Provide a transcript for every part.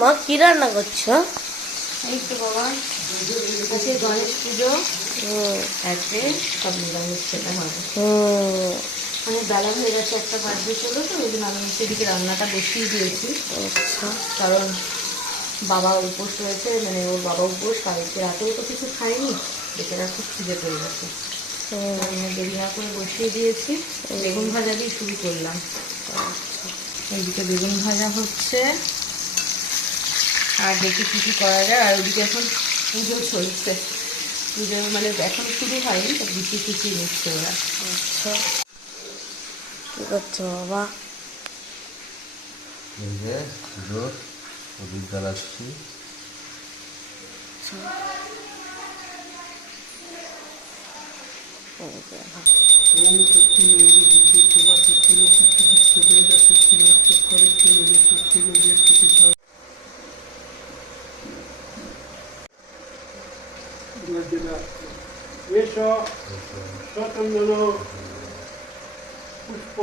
মা কি রান্না করছো? এই তো বাবা, আজকে গণেশ পুজো, আজকে সব নিরামিষ খেতে হবে। অনেক বেলা হয়ে গেছে, একটা বাজে চলো, তো ওই জন্য আমি সেদিকে রান্নাটা বসিয়ে দিয়েছি। আচ্ছা, কারণ বাবা উপোস রয়েছে, মানে ওর বাবা উপোস, কালকে রাতেও তো কিছু খাইনি, বেচারা খুব খিদে পেয়ে গেছে। আমি দেরি না করে বসিয়ে দিয়েছি, বেগুন ভাজা দিয়ে শুরু করলাম। এইদিকে বেগুন ভাজা হচ্ছে, আর দেখি কী কী করা যায়। আর ওদিকে এখন পুজো চলছে, পুজো মানে এখন শুরু হয়নি, তো গুছিয়ে ফুচিয়ে নিচ্ছে ওরা। আচ্ছা, কি করছো বাবা? এই যে পুজোর প্রদীপ জ্বালাচ্ছি। ओम शक्ति मेरी विद्युत सेवा शक्ति लोग शक्ति वेद शक्ति नाट्य करिष्य मेरे शक्ति में वेद प्रतिष्ठा नजला ये शतंजनो पुष्प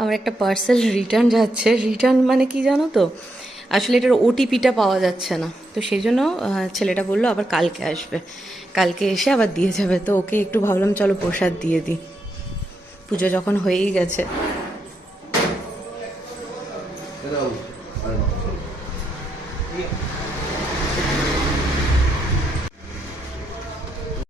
আমার একটা পার্সেল রিটার্ন যাচ্ছে। রিটার্ন মানে কি জানো তো, আসলে এটার ওটিপিটা পাওয়া যাচ্ছে না, তো সেই জন্য ছেলেটা বললো আবার কালকে আসবে, কালকে এসে আবার দিয়ে যাবে। তো ওকে একটু ভাবলাম চলো প্রসাদ দিয়ে দিই, পুজো যখন হয়েই গেছে।